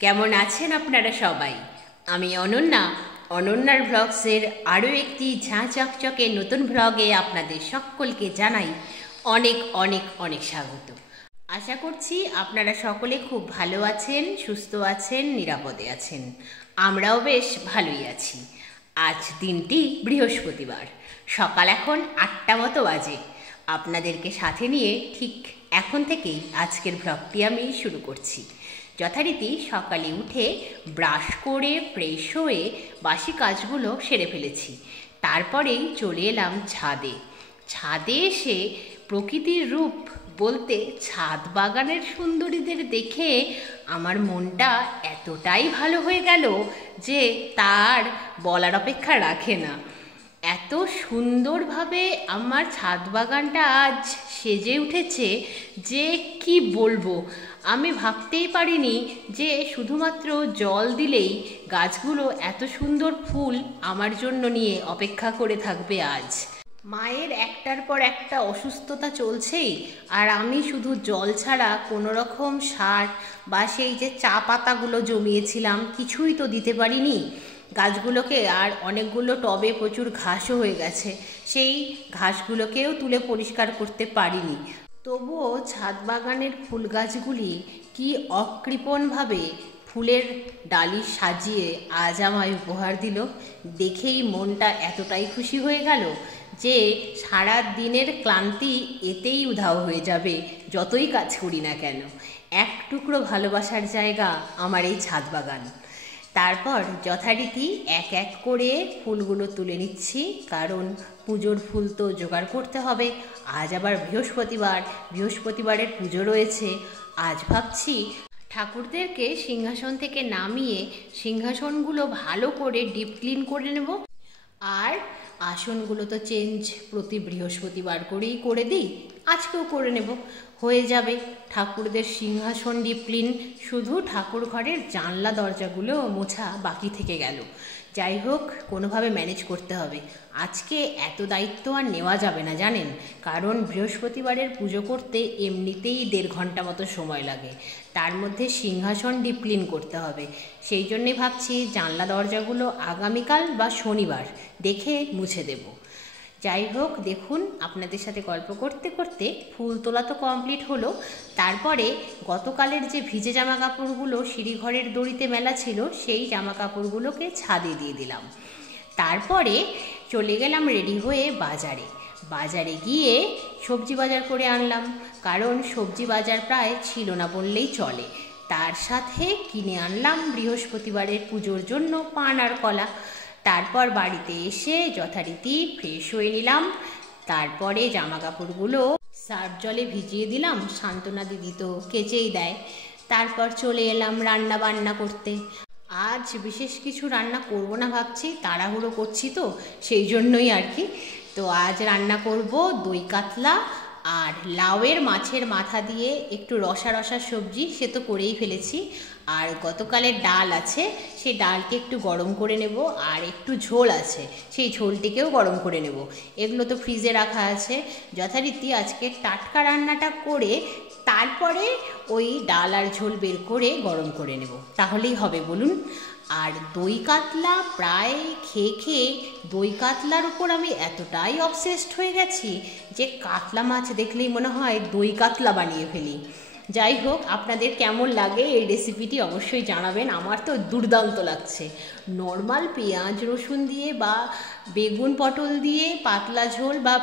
কেমন আছেন আপনারা সবাই? আমি অনন্যা, অনন্যার ব্লগসের আরও একটি ঝাঁ চকচকে নতুন ব্লগে আপনাদের সকলকে জানাই অনেক অনেক অনেক স্বাগত। আশা করছি আপনারা সকলে খুব ভালো আছেন, সুস্থ আছেন, নিরাপদে আছেন। আমরাও বেশ ভালোই আছি। আজ দিনটি বৃহস্পতিবার, সকাল এখন 8টা মতো বাজে। আপনাদেরকে সাথে নিয়ে ঠিক এখন থেকেই আজকের ব্লগটি আমি শুরু করছি। যথারীতি সকালে উঠে ব্রাশ করে ফ্রেশ হয়ে বাসি কাজগুলো সেরে ফেলেছি। তারপরেই চলে এলাম ছাদে। ছাদে এসে প্রকৃতির রূপ বলতে ছাদ বাগানের সুন্দরীদের দেখে আমার মনটা এতটাই ভালো হয়ে গেল যে তার বলার অপেক্ষা রাখে না। এত সুন্দরভাবে আমার ছাদ বাগানটা আজ সেজে উঠেছে যে কি বলবো। আমি ভাবতেই পারিনি যে শুধুমাত্র জল দিলেই গাছগুলো এত সুন্দর ফুল আমার জন্য নিয়ে অপেক্ষা করে থাকবে আজ। মায়ের একটার পর একটা অসুস্থতা চলছেই, আর আমি শুধু জল ছাড়া কোনো রকম সার বা সেই যে চা পাতাগুলো জমিয়েছিলাম কিছুই তো দিতে পারিনি গাছগুলোকে। আর অনেকগুলো টবে প্রচুর ঘাসও হয়ে গেছে, সেই ঘাসগুলোকেও তুলে পরিষ্কার করতে পারিনি। তবুও ছাদ বাগানের ফুল গাছগুলি কি অকৃপণভাবে ফুলের ডালি সাজিয়ে আজ আমায় উপহার দিল। দেখেই মনটা এতটাই খুশি হয়ে গেল যে সারা দিনের ক্লান্তি এতেই উধাও হয়ে যাবে, যতই কাজ করি না কেন। এক টুকরো ভালোবাসার জায়গা আমার এই ছাদ বাগান। তারপর যথারীতি এক এক করে ফুলগুলো তুলে নিচ্ছি, কারণ পুজোর ফুল তো জোগাড় করতে হবে। আজ আবার বৃহস্পতিবার, বৃহস্পতিবারের পুজো রয়েছে। আজ ভাবছি ঠাকুরদেরকে সিংহাসন থেকে নামিয়ে সিংহাসনগুলো ভালো করে ডিপ ক্লিন করে নেব। আর আসনগুলো তো চেঞ্জ প্রতি বৃহস্পতিবার করেই করে দিই, আজকেও করে নেব, হয়ে যাবে ঠাকুরদের সিংহাসন ডিপ ক্লিন। শুধু ঠাকুর ঘরের জানলা দরজাগুলো মোছা বাকি থেকে গেল। যাই হোক, কোনোভাবে ম্যানেজ করতে হবে। আজকে এত দায়িত্ব আর নেওয়া যাবে না জানেন, কারণ বৃহস্পতিবারের পুজো করতে এমনিতেই 1.5 ঘন্টা মতো সময় লাগে, তার মধ্যে সিংহাসন ডিপ ক্লিন করতে হবে। সেই জন্যে ভাবছি জানলা দরজাগুলো আগামীকাল বা শনিবার দেখে মুছে দেব। যাই হোক, দেখুন আপনাদের সাথে গল্প করতে করতে ফুল তোলা তো কমপ্লিট হলো। তারপরে গতকালের যে ভিজে জামা কাপড়গুলো সিঁড়িঘরের দড়িতে মেলা ছিল, সেই জামা কাপড়গুলোকে ছাদে দিয়ে দিলাম। তারপরে চলে গেলাম রেডি হয়ে বাজারে। বাজারে গিয়ে সবজি বাজার করে আনলাম, কারণ সবজি বাজার প্রায় ছিল না বললেই চলে। তার সাথে কিনে আনলাম বৃহস্পতিবারের পুজোর জন্য পান আর কলা। তারপর বাড়িতে এসে যথারীতি ফ্রেশ হয়ে নিলাম। তারপরে জামা কাপড়গুলো সার্ফ জলে ভিজিয়ে দিলাম, সান্ত্বনা দিদি তো কেচেই দেয়। তারপর চলে এলাম রান্না বান্না করতে। আজ বিশেষ কিছু রান্না করব না ভাবছি, তাড়াহুড়ো করছি তো সেই জন্যই আর কি। তো আজ রান্না করব দই কাতলা আর লাউয়ের মাছের মাথা দিয়ে একটু রসা রসা সবজি, সে তো করেই ফেলেছি। আর গতকালের ডাল আছে, সেই ডালকে একটু গরম করে নেব। আর একটু ঝোল আছে, সেই ঝোলটিকেও গরম করে নেব। এগুলো তো ফ্রিজে রাখা আছে। যথারীতি আজকে টাটকা রান্নাটা করে তারপরে ওই ডাল আর ঝোল বের করে গরম করে নেব, তাহলেই হবে বলুন। আর দই কাতলা প্রায় খেয়ে খেয়ে দই কাতলার উপর আমি এতটাই অবসেসড হয়ে গেছি যে কাতলা মাছ দেখলেই মনে হয় দই কাতলা বানিয়ে ফেলি। যাই হোক, আপনাদের কেমন লাগে এই রেসিপিটি অবশ্যই জানাবেন। আমার তো দুর্দান্ত লাগছে। নর্মাল পেঁয়াজ রসুন দিয়ে বা বেগুন পটল দিয়ে পাতলা ঝোল বা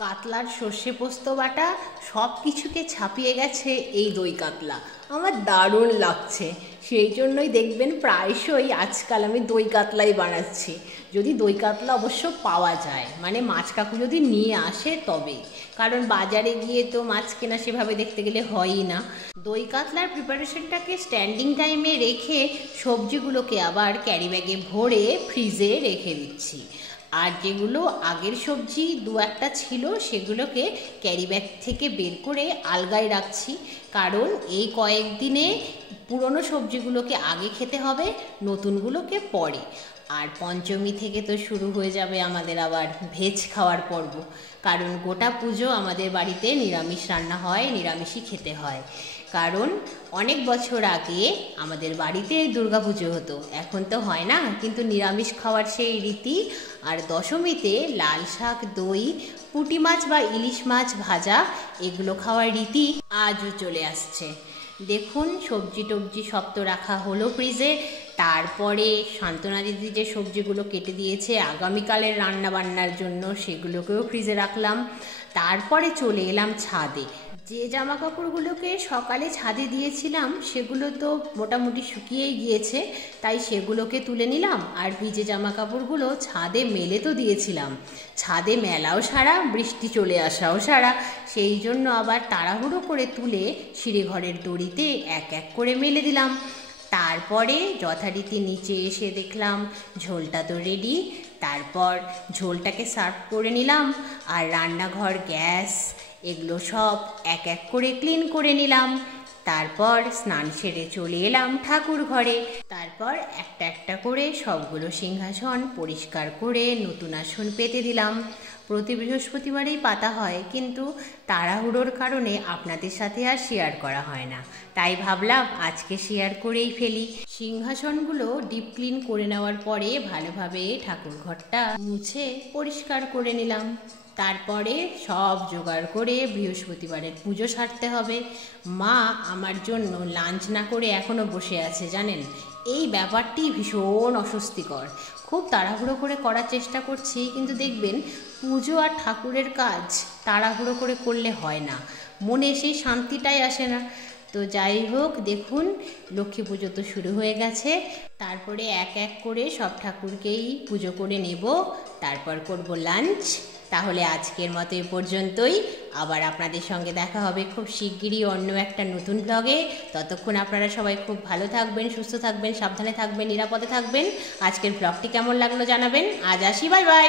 কাতলার সর্ষে পোস্ত বাটা সব কিছুকে ছাপিয়ে গেছে এই দই কাতলা। আমার দারুণ লাগছে। সেই জন্যই দেখবেন প্রায়শই আজকাল আমি দই কাতলাই বানাচ্ছি, যদি দই কাতলা অবশ্য পাওয়া যায়, মানে মাছ কাকু যদি নিয়ে আসে তবে, কারণ বাজারে গিয়ে তো মাছ কেনা সেভাবে দেখতে গেলে হয়ই না। দই কাতলার প্রিপারেশনটাকে স্ট্যান্ডিং টাইমে রেখে সবজিগুলোকে আবার ক্যারি ব্যাগে ভরে ফ্রিজে রেখে দিচ্ছি। আর যেগুলো আগের সবজি 2-1টা ছিল সেগুলোকে ক্যারি ব্যাগ থেকে বের করে আলগায় রাখছি, কারণ এই কয়েকদিনে পুরনো সবজিগুলোকে আগে খেতে হবে, নতুনগুলোকে পরে। আর পঞ্চমী থেকে তো শুরু হয়ে যাবে আমাদের আবার ভেজ খাওয়ার পর্ব, কারণ গোটা পুজো আমাদের বাড়িতে নিরামিষ রান্না হয়, নিরামিষই খেতে হয়। কারণ অনেক বছর আগে আমাদের বাড়িতে দুর্গাপুজো হতো, এখন তো হয় না, কিন্তু নিরামিষ খাওয়ার সেই রীতি। আর দশমীতে লাল শাক, দই, পুঁটি মাছ বা ইলিশ মাছ ভাজা এগুলো খাওয়ার রীতি আজও চলে আসছে। দেখুন সবজি টবজি সব তো রাখা হলো ফ্রিজে। তারপরে সান্ত্বনা দিদি যে সবজিগুলো কেটে দিয়েছে আগামীকালের রান্না বান্নার জন্য, সেগুলোকেও ফ্রিজে রাখলাম। তারপরে চলে এলাম ছাদে। যে জামা কাপড়গুলোকে সকালে ছাদে দিয়েছিলাম সেগুলো তো মোটামুটি শুকিয়েই গিয়েছে, তাই সেগুলোকে তুলে নিলাম। আর ভিজে জামা কাপড়গুলো ছাদে মেলে তো দিয়েছিলাম, ছাদে মেলাও সারা, বৃষ্টি চলে আসাও সারা, সেই জন্য আবার তাড়াহুড়ো করে তুলে সিঁড়ি ঘরের দড়িতে এক এক করে মেলে দিলাম। তারপরে যথারীতি নিচে এসে দেখলাম ঝোলটা তো রেডি। তারপর ঝোলটাকে সার্ভ করে নিলাম, আর রান্নাঘর, গ্যাস এগুলো সব এক এক করে ক্লিন করে নিলাম। তারপর স্নান সেরে চলে এলাম ঠাকুর ঘরে। তারপর একটা একটা করে সবগুলো সিংহাসন পরিষ্কার করে নতুন আসন পেতে দিলাম। প্রতি বৃহস্পতিবারেই পাতা হয়, কিন্তু তাড়াহুড়োর কারণে আপনাদের সাথে আর শেয়ার করা হয় না, তাই ভাবলাম আজকে শেয়ার করেই ফেলি। সিংহাসনগুলো ডিপ ক্লিন করে নেওয়ার পরে ভালোভাবে ঠাকুর ঘরটা মুছে পরিষ্কার করে নিলাম। তারপরে সব জোগাড় করে বৃহস্পতিবারের পুজো সারতে হবে। মা আমার জন্য লাঞ্চ না করে এখনও বসে আছে, জানেন, এই ব্যাপারটি ভীষণ অস্বস্তিকর। খুব তাড়াহুড়ো করে করার চেষ্টা করছি, কিন্তু দেখবেন পুজো আর ঠাকুরের কাজ তাড়াহুড়ো করে করলে হয় না, মনে সেই শান্তিটাই আসে না। তো যাই হোক, দেখুন লক্ষ্মী পুজো তো শুরু হয়ে গেছে। তারপরে এক এক করে সব ঠাকুরকেই পুজো করে নেব, তারপর করব লাঞ্চ। তাহলে আজকের মতো এ পর্যন্তই। আবার আপনাদের সঙ্গে দেখা হবে খুব শিগগিরই অন্য একটা নতুন ব্লগে। ততক্ষণ আপনারা সবাই খুব ভালো থাকবেন, সুস্থ থাকবেন, সাবধানে থাকবেন, নিরাপদে থাকবেন। আজকের ব্লগটি কেমন লাগলো জানাবেন। আজ আসি, বাই বাই।